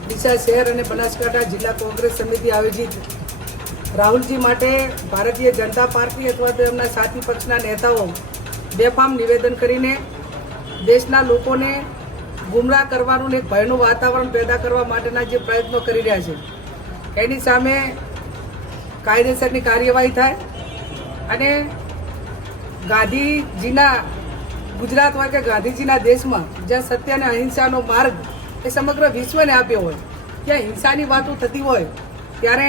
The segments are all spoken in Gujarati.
ડીસા શહેર અને બનાસકાંઠા જિલ્લા કોંગ્રેસ સમિતિ આયોજિત રાહુલજી માટે ભારતીય જનતા પાર્ટી અથવા તો એમના સાથી પક્ષના નેતાઓ બેફામ નિવેદન કરીને દેશના લોકોને ગુમરાહ કરવાનું એક ભયનું વાતાવરણ પેદા કરવા માટેના જે પ્રયત્નો કરી રહ્યા છે, એની સામે કાયદેસરની કાર્યવાહી થાય અને ગાંધીજીના ગુજરાત હોય ગાંધીજીના દેશમાં જ્યાં સત્ય અને અહિંસાનો માર્ગ એ સમગ્ર વિશ્વને આપ્યો હોય ત્યાં હિંસાની વાતો થતી હોય, ત્યારે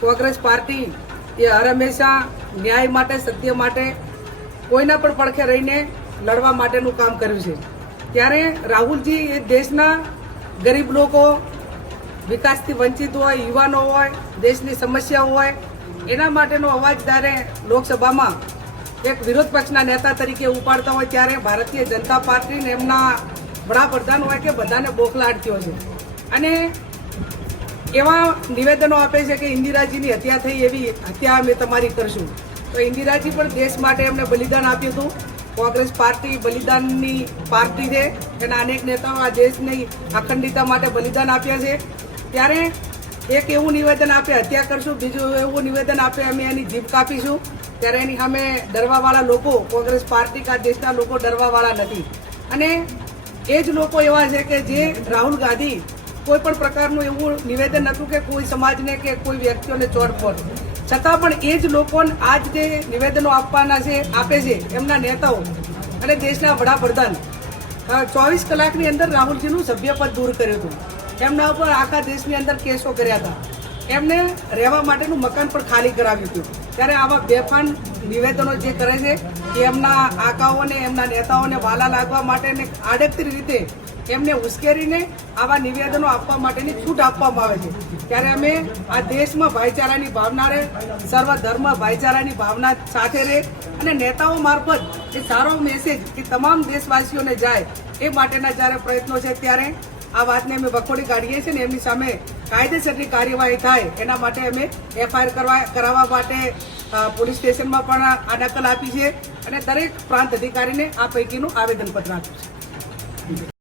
કોંગ્રેસ પાર્ટી એ હર હંમેશા ન્યાય માટે, સત્ય માટે, કોઈના પણ પડખે રહીને લડવા માટેનું કામ કર્યું છે. ત્યારે રાહુલજી એ દેશના ગરીબ લોકો, વિકાસથી વંચિત હોય, યુવાનો હોય, દેશની સમસ્યાઓ હોય, એના માટેનો અવાજ જ્યારે લોકસભામાં એક વિરોધ પક્ષના નેતા તરીકે ઉપાડતા હોય ત્યારે ભારતીય જનતા પાર્ટીને એમના વડાપ્રધાન હોય કે બધાને બોખલાટ થયો છે. અને એવા નિવેદનો આપે છે કે ઇન્દિરાજીની હત્યા થઈ એવી હત્યા અમે તમારી કરશું. તો ઇન્દિરાજી પણ દેશ માટે એમને બલિદાન આપ્યું હતું. કોંગ્રેસ પાર્ટી બલિદાનની પાર્ટી છે. એના અનેક નેતાઓ આ દેશની અખંડિતતા માટે બલિદાન આપ્યા છે. ત્યારે એક એવું નિવેદન આપે, હત્યા કરશું, બીજું એવું નિવેદન આપે, અમે એની જીભ કાપીશું, ત્યારે એની સામે ડરવાવાળા લોકો, કોંગ્રેસ પાર્ટી કા દેશના લોકો ડરવાવાળા નથી. અને એ જ લોકો એવા છે કે જે રાહુલ ગાંધી કોઈ પણ પ્રકારનું એવું નિવેદન હતું કે કોઈ સમાજને કે કોઈ વ્યક્તિઓને ચોટપોટ છતાં પણ એ જ લોકો આજ જે નિવેદનો આપવાના છે, આપે છે, એમના નેતાઓ અને દેશના વડાપ્રધાન. ચોવીસ કલાકની અંદર રાહુલજીનું સભ્યપદ દૂર કર્યું હતું. એમના ઉપર આખા દેશની અંદર કેસો કર્યા હતા. એમને રહેવા માટેનું મકાન પણ ખાલી કરાવ્યું હતું. ત્યારે આવા બેફાન નિવેદનો જે કરે છે એ એમના આકાઓને, એમના નેતાઓને વાલા લાગવા માટે ને આડકતરી રીતે એમને ઉશ્કેરીને આવા નિવેદનો આપવા માટેની છૂટ આપવામાં આવે છે. ત્યારે અમે આ દેશમાં ભાઈચારાની ભાવના રહે, સર્વ ધર્મ ભાઈચારાની ભાવના સાથે રહે અને નેતાઓ મારફત એ સારો મેસેજ કે તમામ દેશવાસીઓને જાય એ માટેના જ્યારે પ્રયત્નો છે ત્યારે આ વાતને અમે વખોડી કાઢીએ છીએ ને એમની સામે કાયદેસરની કાર્યવાહી થાય, એના માટે અમે એફઆઈઆર કરવા, કરાવવા માટે પોલીસ સ્ટેશનમાં પણ આ દખલ આપી છે અને દરેક પ્રાંત અધિકારીને આ પૈકીનું આવેદનપત્ર આપ્યું છે.